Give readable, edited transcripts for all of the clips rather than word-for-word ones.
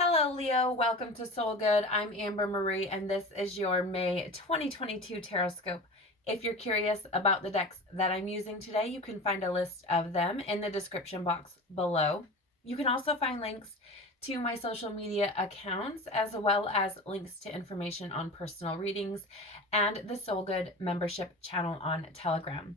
Hello, Leo. Welcome to Soul Good. I'm Amber Marie, and this is your May 2022 Tarotscope. If you're curious about the decks that I'm using today, you can find a list of them in the description box below. You can also find links to my social media accounts, as well as links to information on personal readings and the Soul Good membership channel on Telegram.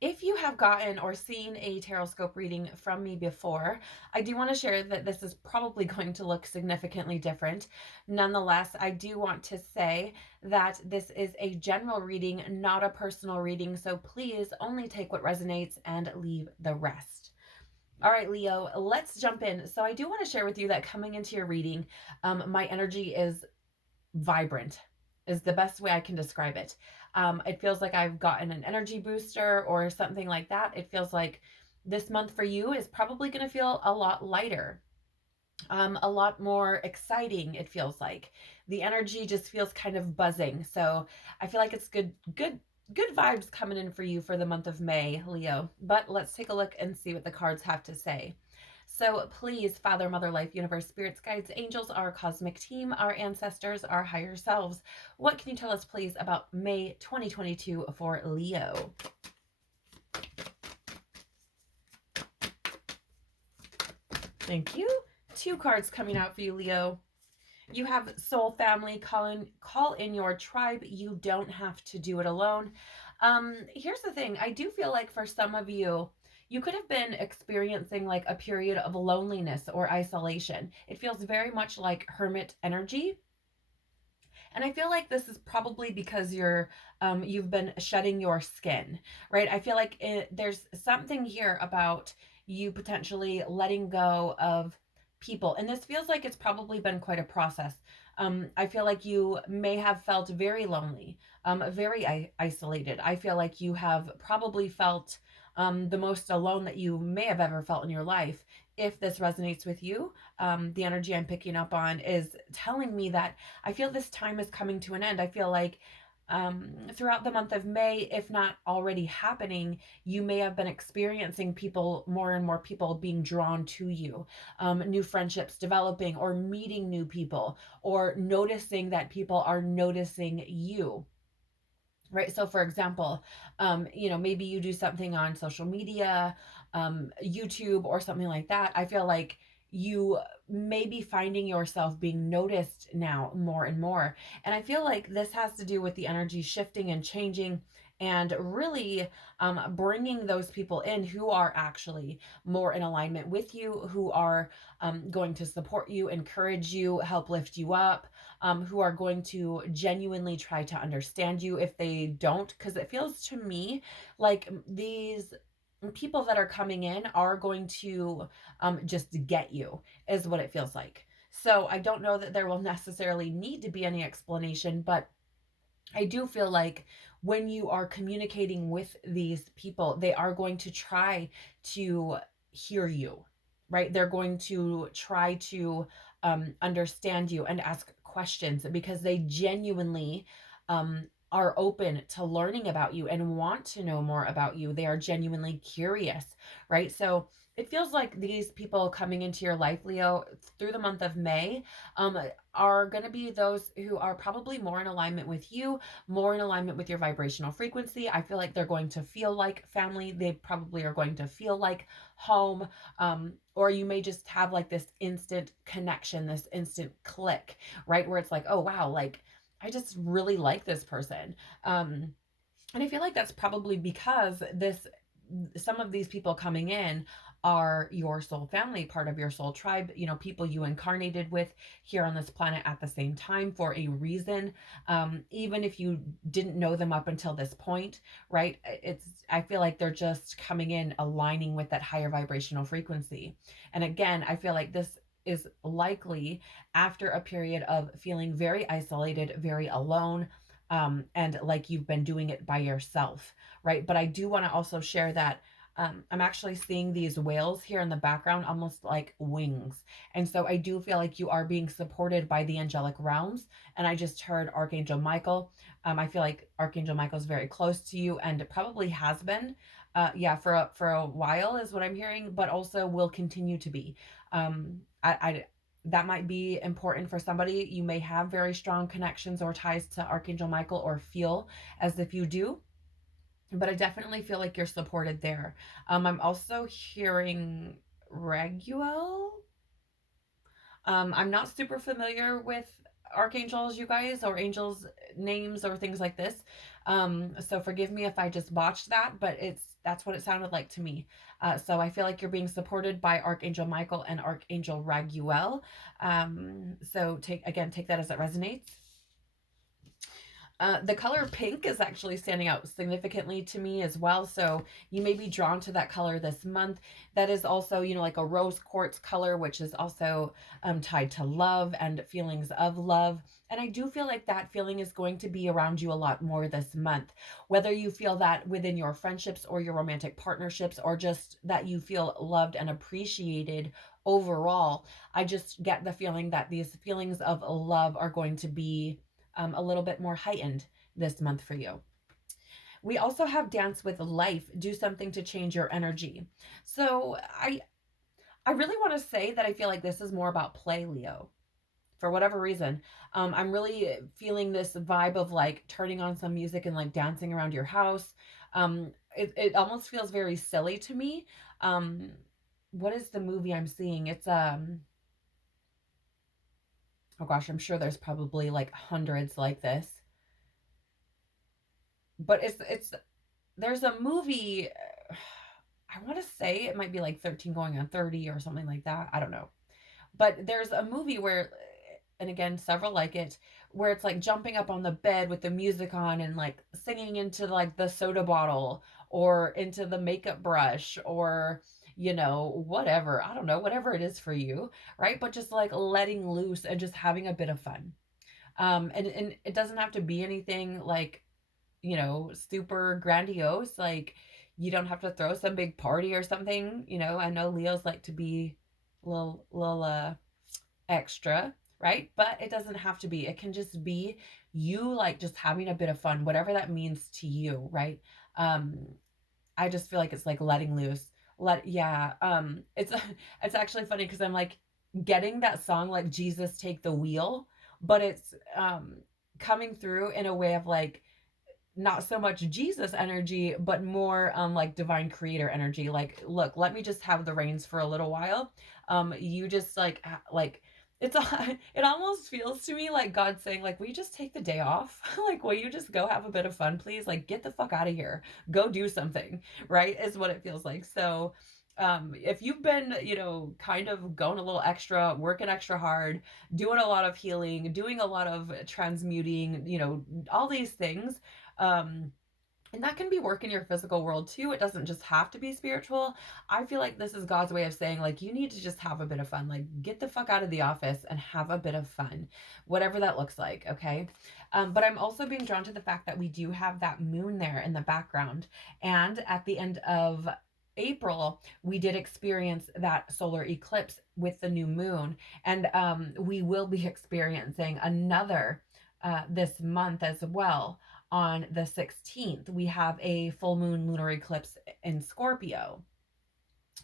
If you have gotten or seen a Tarotscope reading from me before, I do want to share that this is probably going to look significantly different. Nonetheless, I do want to say that this is a general reading, not a personal reading, so please only take what resonates and leave the rest. All right, Leo, let's jump in. So I do want to share with you that coming into your reading, my energy is vibrant is the best way I can describe it. It feels like I've gotten an energy booster or something like that. It feels like this month for you is probably going to feel a lot lighter, a lot more exciting. It feels like the energy just feels kind of buzzing. So I feel like it's good vibes coming in for you for the month of May, Leo. But let's take a look and see what the cards have to say. So please, Father, Mother, Life, Universe, Spirits, Guides, Angels, our cosmic team, our ancestors, our higher selves, what can you tell us, please, about May 2022 for Leo? Thank you. Two cards coming out for you, Leo. You have soul family, call in your tribe. You don't have to do it alone. Here's the thing. I do feel like for some of you, you could have been experiencing like a period of loneliness or isolation. It feels very much like hermit energy. And I feel like this is probably because you've been shedding your skin, right? I feel like there's something here about you potentially letting go of people. And this feels like it's probably been quite a process. I feel like you may have felt very lonely, very isolated. I feel like you have probably felt the most alone that you may have ever felt in your life. If this resonates with you, the energy I'm picking up on is telling me that I feel this time is coming to an end. I feel like throughout the month of May, if not already happening, you may have been experiencing people, more and more people being drawn to you, new friendships developing, or meeting new people, or noticing that people are noticing you. Right. So for example, maybe you do something on social media, YouTube or something like that. I feel like you may be finding yourself being noticed now more and more. And I feel like this has to do with the energy shifting and changing and really bringing those people in who are actually more in alignment with you, who are going to support you, encourage you, help lift you up, who are going to genuinely try to understand you if they don't. Because it feels to me like these people that are coming in are going to just get you, is what it feels like. So I don't know that there will necessarily need to be any explanation, but I do feel like when you are communicating with these people, they are going to try to hear you, right? They're going to try to understand you and ask questions because they genuinely are open to learning about you and want to know more about you. They are genuinely curious, right? So it feels like these people coming into your life, Leo, through the month of May, are going to be those who are probably more in alignment with you, more in alignment with your vibrational frequency. I feel like they're going to feel like family. They probably are going to feel like home. Or you may just have like this instant connection, this instant click, right? Where it's like, oh, wow, like I just really like this person. And I feel like that's probably because some of these people coming in are your soul family, part of your soul tribe, people you incarnated with here on this planet at the same time for a reason. Even if you didn't know them up until this point, right? I feel like they're just coming in, aligning with that higher vibrational frequency. And again, I feel like this is likely after a period of feeling very isolated, very alone, and like you've been doing it by yourself, right? But I do want to also share that I'm actually seeing these whales here in the background, almost like wings. And so I do feel like you are being supported by the angelic realms. And I just heard Archangel Michael. I feel like Archangel Michael is very close to you and probably has been, yeah, for a while is what I'm hearing, but also will continue to be. I That might be important for somebody. You may have very strong connections or ties to Archangel Michael, or feel as if you do, but I definitely feel like you're supported there. I'm also hearing Reguel. I'm not super familiar with archangels, you guys, or angels' names or things like this. So forgive me if I just botched that, but that's what it sounded like to me. So I feel like you're being supported by Archangel Michael and Archangel Raguel. So take that as it resonates. The color pink is actually standing out significantly to me as well. So you may be drawn to that color this month. That is also, like a rose quartz color, which is also tied to love and feelings of love. And I do feel like that feeling is going to be around you a lot more this month. Whether you feel that within your friendships or your romantic partnerships, or just that you feel loved and appreciated overall, I just get the feeling that these feelings of love are going to be a little bit more heightened this month for you. We also have Dance with Life, do something to change your energy. So I really want to say that I feel like this is more about play, Leo. For whatever reason, I'm really feeling this vibe of like turning on some music and like dancing around your house. It almost feels very silly to me. Um, what is the movie I'm seeing? It's oh gosh, I'm sure there's probably like hundreds like this, but it's there's a movie. I want to say it might be like 13 going on 30 or something like that. I don't know. But there's a movie where, and again, several like it, where it's like jumping up on the bed with the music on and like singing into like the soda bottle or into the makeup brush, or, whatever. I don't know, whatever it is for you, right? But just like letting loose and just having a bit of fun. And it doesn't have to be anything like, super grandiose. Like, you don't have to throw some big party or something. I know Leos like to be a little extra, right? But it doesn't have to be. It can just be you like just having a bit of fun, whatever that means to you, right? Um, I just feel like it's like letting loose. Yeah. It's it's actually funny because I'm like getting that song like Jesus Take the Wheel, but it's coming through in a way of like not so much Jesus energy, but more like divine creator energy. Like, look, let me just have the reins for a little while. You just like it's it almost feels to me like God saying, like, will you just take the day off? Like, will you just go have a bit of fun, please? Like, get the fuck out of here. Go do something, right? Is what it feels like. So if you've been, kind of going a little extra, working extra hard, doing a lot of healing, doing a lot of transmuting, all these things, um, and that can be work in your physical world too. It doesn't just have to be spiritual. I feel like this is God's way of saying, like, you need to just have a bit of fun. Like, get the fuck out of the office and have a bit of fun, whatever that looks like. Okay. But I'm also being drawn to the fact that we do have that moon there in the background. And at the end of April, we did experience that solar eclipse with the new moon. And we will be experiencing another this month as well. On the 16th, we have a full moon lunar eclipse in Scorpio,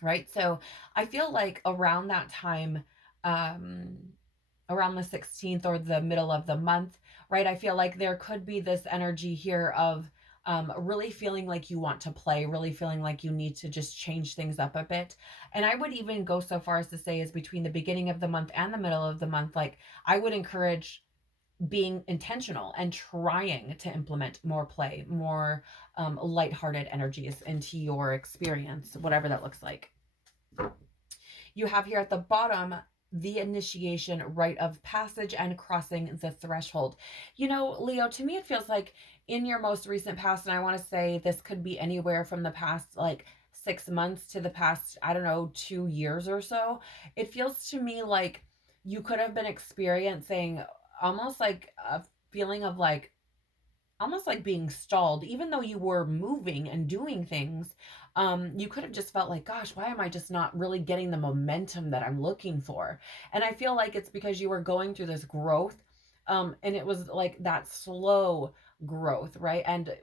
right? So I feel like around that time, um, around the 16th or the middle of the month, right? I feel like there could be this energy here of really feeling like you want to play, really feeling like you need to just change things up a bit. And I would even go so far as to say, is between the beginning of the month and the middle of the month, like I would encourage being intentional and trying to implement more play, more lighthearted energies into your experience, whatever that looks like. You have here at the bottom the initiation, rite of passage, and crossing the threshold. Leo, to me, it feels like in your most recent past, and I want to say this could be anywhere from the past like 6 months to the past, I don't know, 2 years or so. It feels to me like you could have been experiencing almost like a feeling of like almost like being stalled, even though you were moving and doing things. You could have just felt like, gosh, why am I just not really getting the momentum that I'm looking for? And I feel like it's because you were going through this growth, and it was like that slow growth, right? And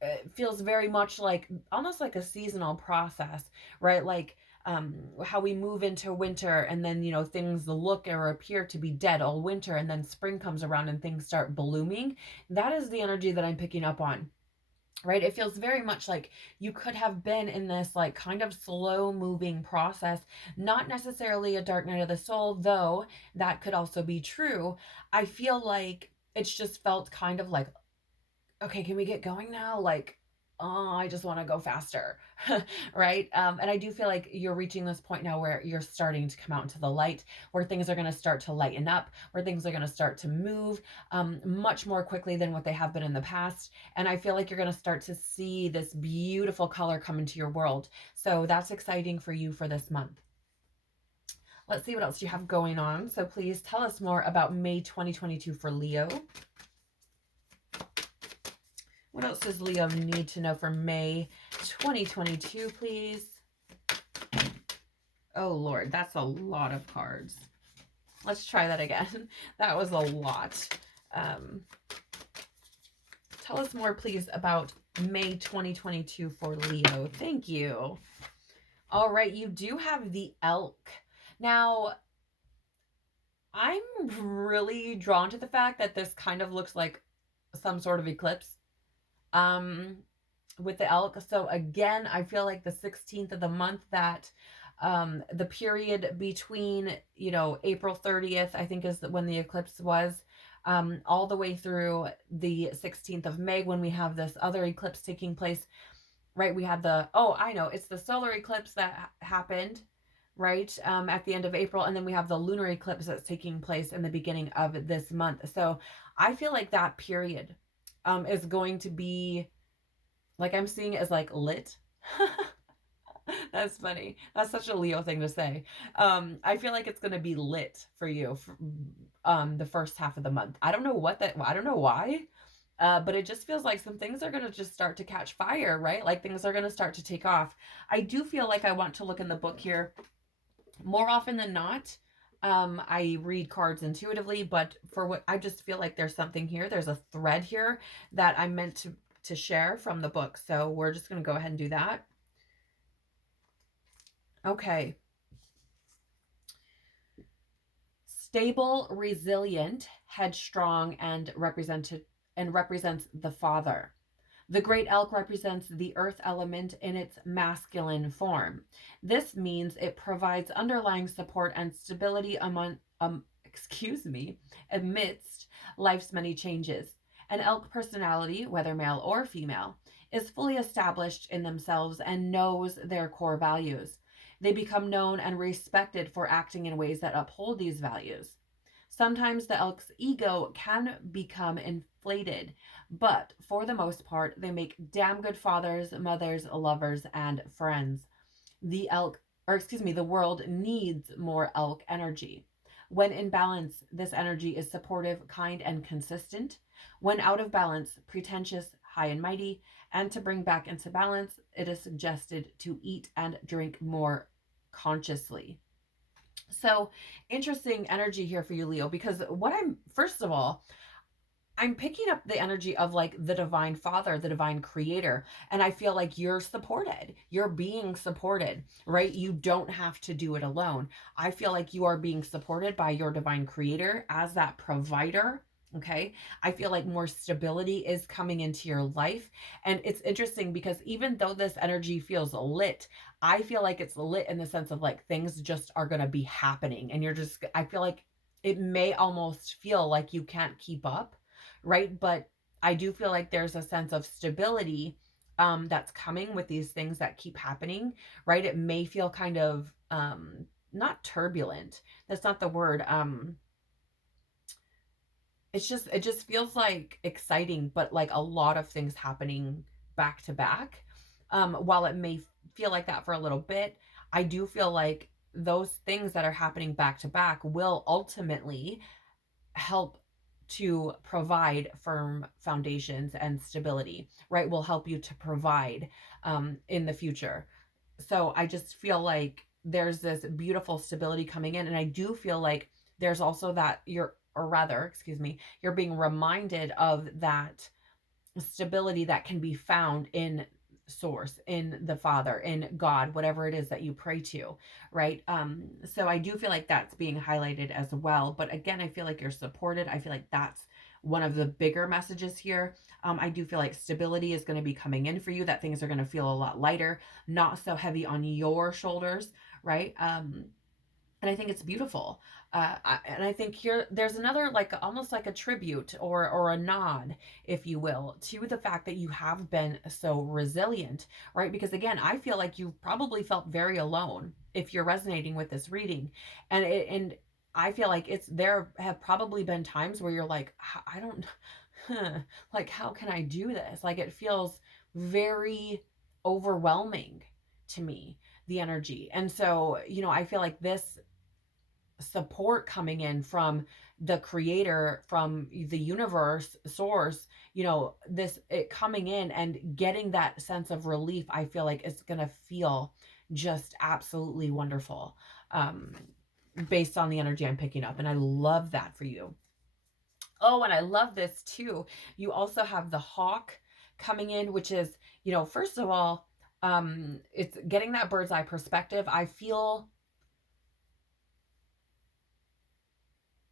it feels very much like almost like a seasonal process, right? Like how we move into winter, and then, things look or appear to be dead all winter, and then spring comes around and things start blooming. That is the energy that I'm picking up on. Right? It feels very much like you could have been in this like kind of slow moving process, not necessarily a dark night of the soul, though that could also be true. I feel like it's just felt kind of like, okay, can we get going now? Like, oh, I just want to go faster. Right? And I do feel like you're reaching this point now where you're starting to come out into the light, where things are going to start to lighten up, where things are going to start to move much more quickly than what they have been in the past. And I feel like you're going to start to see this beautiful color come into your world. So that's exciting for you for this month. Let's see what else you have going on. So please tell us more about May 2022 for Leo. What else does Leo need to know for May 2022, please? Oh, Lord, that's a lot of cards. Let's try that again. That was a lot. Tell us more, please, about May 2022 for Leo. Thank you. All right, you do have the elk. Now, I'm really drawn to the fact that this kind of looks like some sort of eclipse. With the elk. So again, I feel like the 16th of the month, that the period between, April 30th, I think is when the eclipse was, all the way through the 16th of May when we have this other eclipse taking place, right? We had it's the solar eclipse that happened, right, at the end of April, and then we have the lunar eclipse that's taking place in the beginning of this month. So I feel like that period is going to be, like, I'm seeing it as like lit. That's funny. That's such a Leo thing to say. I feel like it's going to be lit for you for, the first half of the month. I don't know why. But it just feels like some things are going to just start to catch fire, right? Like things are going to start to take off. I do feel like I want to look in the book here more often than not. I read cards intuitively, but for what I just feel like there's something here. There's a thread here that I'm meant to share from the book. So we're just going to go ahead and do that. Okay. Stable, resilient, headstrong, and represents the father. The great elk represents the earth element in its masculine form. This means it provides underlying support and stability amidst life's many changes. An elk personality, whether male or female, is fully established in themselves and knows their core values. They become known and respected for acting in ways that uphold these values. Sometimes the elk's ego can become inflated, but for the most part, they make damn good fathers, mothers, lovers, and friends. The world needs more elk energy. When in balance, this energy is supportive, kind, and consistent. When out of balance, pretentious, high and mighty, and to bring back into balance, it is suggested to eat and drink more consciously. So interesting energy here for you, Leo, because first of all, I'm picking up the energy of like the divine father, the divine creator. And I feel like you're supported. You're being supported, right? You don't have to do it alone. I feel like you are being supported by your divine creator as that provider. Okay. I feel like more stability is coming into your life. And it's interesting because even though this energy feels lit, I feel like it's lit in the sense of like things just are going to be happening. And I feel like it may almost feel like you can't keep up, right? But I do feel like there's a sense of stability that's coming with these things that keep happening, right? It may feel kind of not turbulent. That's not the word. It just feels like exciting, but like a lot of things happening back to back. While it may feel like that for a little bit, I do feel like those things that are happening back to back will ultimately help to provide firm foundations and stability, right? Will help you to provide in the future. So I just feel like there's this beautiful stability coming in. And I do feel like there's also that you're being reminded of that stability that can be found in source, in the Father, in God, whatever it is that you pray to, right? So I do feel like that's being highlighted as well. But again, I feel like you're supported. I feel like that's one of the bigger messages here. I do feel like stability is going to be coming in for you, that things are going to feel a lot lighter, not so heavy on your shoulders, right? And I think it's beautiful. And I think here there's another, like almost like a tribute or a nod, if you will, to the fact that you have been so resilient, right? Because again, I feel like you've probably felt very alone if you're resonating with this reading, and I feel like it's there have probably been times where you're like, I don't, like how can I do this? Like it feels very overwhelming to me, the energy. And so, I feel like this support coming in from the creator, from the universe source, this it coming in and getting that sense of relief, I feel like it's going to feel just absolutely wonderful, based on the energy I'm picking up. And I love that for you. Oh, and I love this too. You also have the hawk coming in, which is, first of all, it's getting that bird's eye perspective. I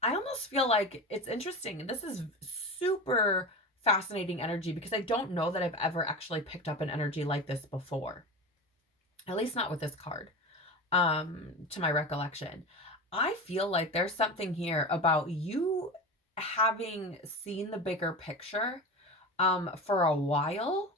almost feel like it's interesting. This is super fascinating energy because I don't know that I've ever actually picked up an energy like this before. At least not with this card, to my recollection. I feel like there's something here about you having seen the bigger picture for a while,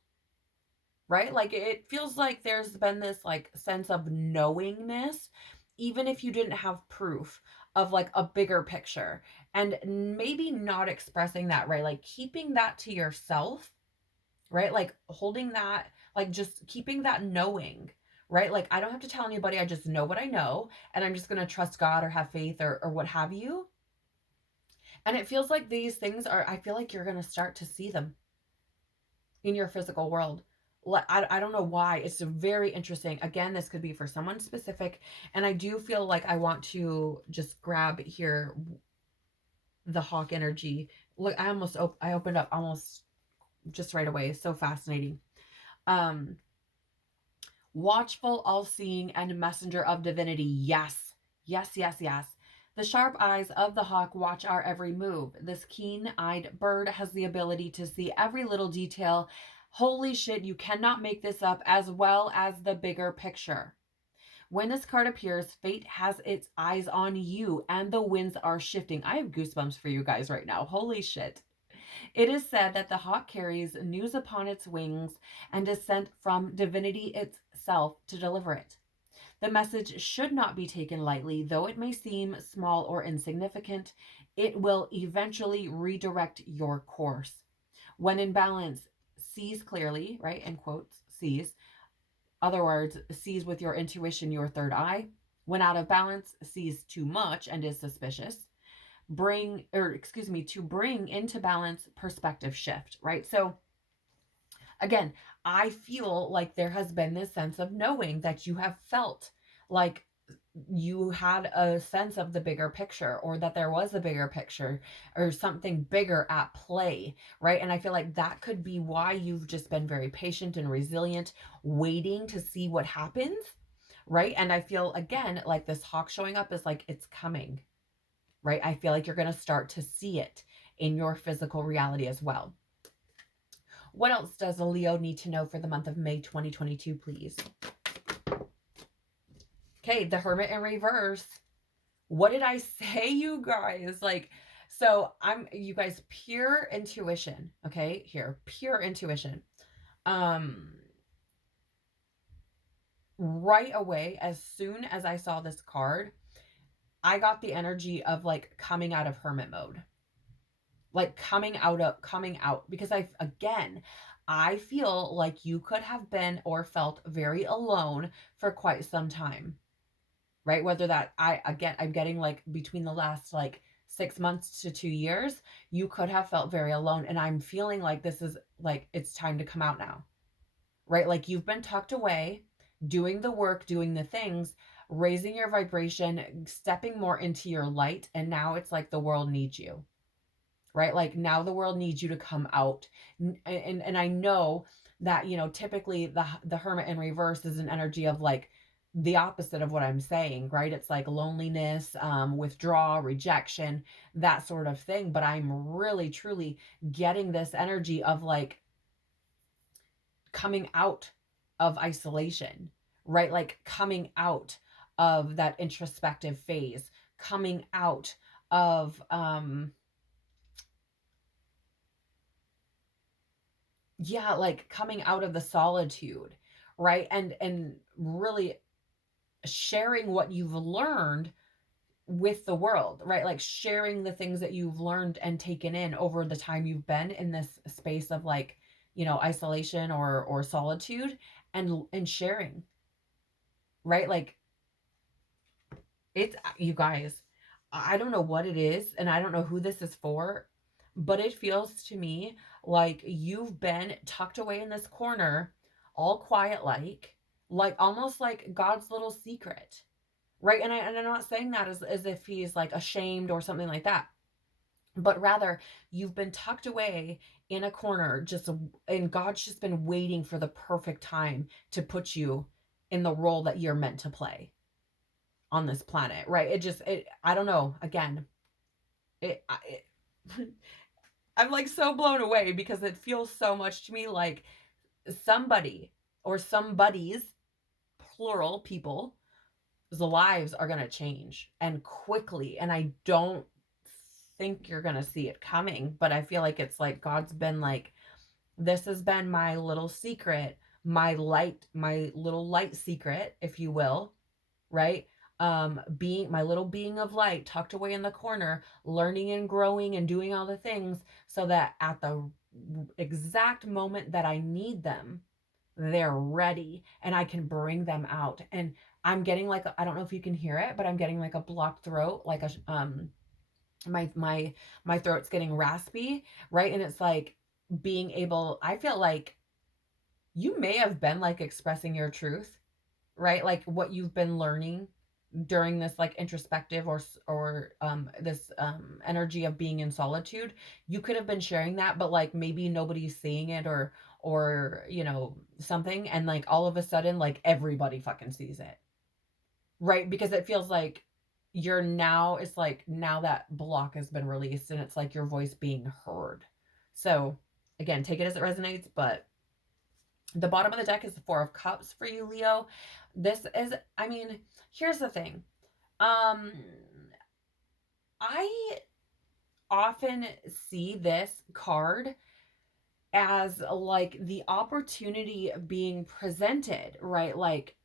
right? Like it feels like there's been this like sense of knowingness, even if you didn't have proof of like a bigger picture, and maybe not expressing that, right? Like keeping that to yourself, right? Like holding that, like just keeping that knowing, right? Like I don't have to tell anybody, I just know what I know, and I'm just going to trust God or have faith or what have you. And it feels like these things are, I feel like you're going to start to see them in your physical world. I don't know why. It's very interesting. Again, this could be for someone specific. And I do feel like I want to just grab here the hawk energy. Look, I opened up almost just right away. So fascinating. Um, Watchful, all-seeing, and messenger of divinity. Yes. Yes, yes, yes. The sharp eyes of the hawk watch our every move. This keen-eyed bird has the ability to see every little detail. Holy shit, you cannot make this up, as well as the bigger picture. When this card appears, fate has its eyes on you, and the winds are shifting. I have goosebumps for you guys right now. Holy shit. It is said that the hawk carries news upon its wings and is sent from divinity itself to deliver it. The message should not be taken lightly, though it may seem small or insignificant. It will eventually redirect your course. When in balance, sees clearly, right? In quotes, sees. Other words, sees with your intuition, your third eye. When out of balance, sees too much and is suspicious. To bring into balance, perspective shift, right? So again, I feel like there has been this sense of knowing that you have felt like you had a sense of the bigger picture, or that there was a bigger picture or something bigger at play, right? And I feel like that could be why you've just been very patient and resilient, waiting to see what happens, right? And I feel again like this hawk showing up is like it's coming, right? I feel like you're going to start to see it in your physical reality as well. What else does a Leo need to know for the month of May 2022, please? Okay, the Hermit in reverse. What did I say, you guys? Like, so you guys, pure intuition. Okay, here, pure intuition. Right away, as soon as I saw this card, I got the energy of like coming out of hermit mode. Like coming out, because I feel like you could have been or felt very alone for quite some time, right? Whether that I'm getting like between the last like 6 months to 2 years, you could have felt very alone. And I'm feeling like this is like, it's time to come out now, right? Like you've been tucked away, doing the work, doing the things, raising your vibration, stepping more into your light. And now it's like the world needs you, right? Like now the world needs you to come out. And I know that, typically the hermit in reverse is an energy of like the opposite of what I'm saying, right? It's like loneliness, withdrawal, rejection, that sort of thing. But I'm really, truly getting this energy of like coming out of isolation, right? Like coming out of that introspective phase, coming out of, yeah, like coming out of the solitude, right? And really sharing what you've learned with the world, right? Like sharing the things that you've learned and taken in over the time you've been in this space of like, isolation or solitude, and sharing, right? Like it's, you guys, I don't know what it is and I don't know who this is for, but it feels to me like you've been tucked away in this corner, all quiet, like almost like God's little secret, right? And I'm not saying that as if he's like ashamed or something like that, but rather you've been tucked away in a corner, just, and God's just been waiting for the perfect time to put you in the role that you're meant to play on this planet, right? I don't know. Again, it I'm like so blown away because it feels so much to me like somebody or somebody's, plural, people's lives are going to change and quickly. And I don't think you're going to see it coming, but I feel like it's like God's been like, this has been my little secret, my little light secret, if you will, right? Being my little being of light tucked away in the corner, learning and growing and doing all the things so that at the exact moment that I need them, they're ready and I can bring them out. And I'm getting like, I don't know if you can hear it, but I'm getting like a blocked throat, like my throat's getting raspy, right? And it's like being able, I feel like you may have been like expressing your truth, right? Like what you've been learning during this like introspective or this energy of being in solitude. You could have been sharing that, but like maybe nobody's seeing it, or something, and like all of a sudden like everybody fucking sees it, right? Because it feels like it's like now that block has been released and it's like your voice being heard. So again, take it as it resonates. But the bottom of the deck is the Four of Cups for you, Leo. This is, I mean, here's the thing. Um, I often see this card as like the opportunity being presented, right? Like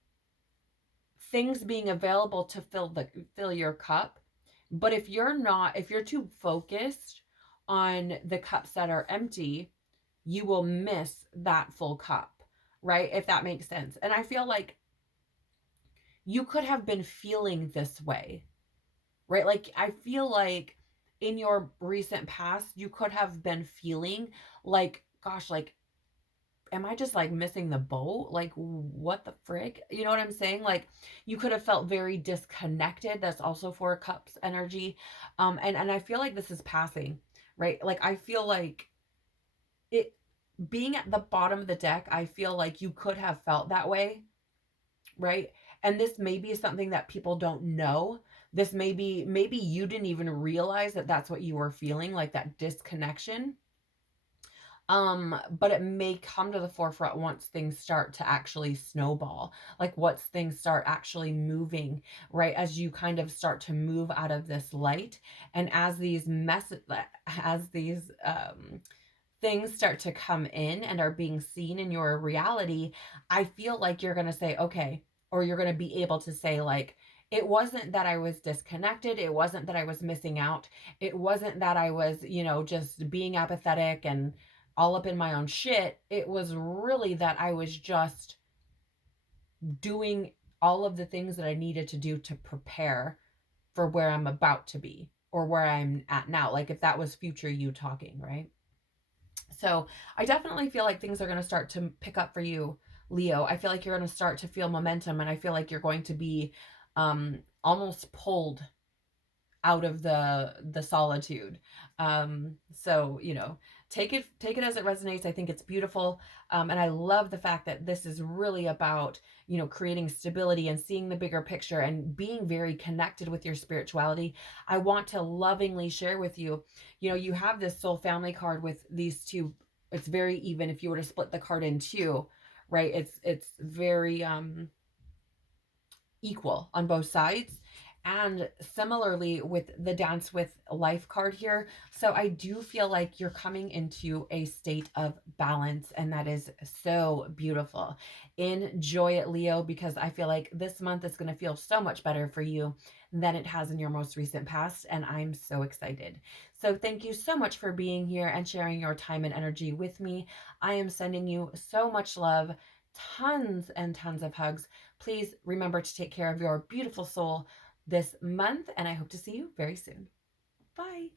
things being available to fill your cup. But if you're too focused on the cups that are empty, you will miss that full cup, right? If that makes sense. And I feel like you could have been feeling this way, right? Like I feel like in your recent past, you could have been feeling like, gosh, like, am I just like missing the boat? Like, what the frick? You know what I'm saying? Like, you could have felt very disconnected. That's also Four Cups energy. And I feel like this is passing, right? Like, I feel like it being at the bottom of the deck, I feel like you could have felt that way, right? And this may be something that people don't know. This maybe you didn't even realize that that's what you were feeling, like that disconnection. But it may come to the forefront once things start to actually snowball, like once things start actually moving, right? As you kind of start to move out of this light, and as these things start to come in and are being seen in your reality, I feel like you're going to say, okay, or you're going to be able to say, like, it wasn't that I was disconnected. It wasn't that I was missing out. It wasn't that I was, just being apathetic and all up in my own shit. It was really that I was just doing all of the things that I needed to do to prepare for where I'm about to be or where I'm at now. Like if that was future you talking, right? So I definitely feel like things are going to start to pick up for you, Leo. I feel like you're going to start to feel momentum, and I feel like you're going to be almost pulled out of the solitude. So take it as it resonates. I think it's beautiful. And I love the fact that this is really about, creating stability and seeing the bigger picture and being very connected with your spirituality. I want to lovingly share with you, you have this soul family card with these two. It's very even if you were to split the card in two, right? It's very equal on both sides. And similarly with the Dance with Life card here. So I do feel like you're coming into a state of balance, and that is so beautiful. Enjoy it, Leo, because I feel like this month is going to feel so much better for you than it has in your most recent past. And I'm so excited. So thank you so much for being here and sharing your time and energy with me. I am sending you so much love, tons and tons of hugs. Please remember to take care of your beautiful soul this month, and I hope to see you very soon. Bye.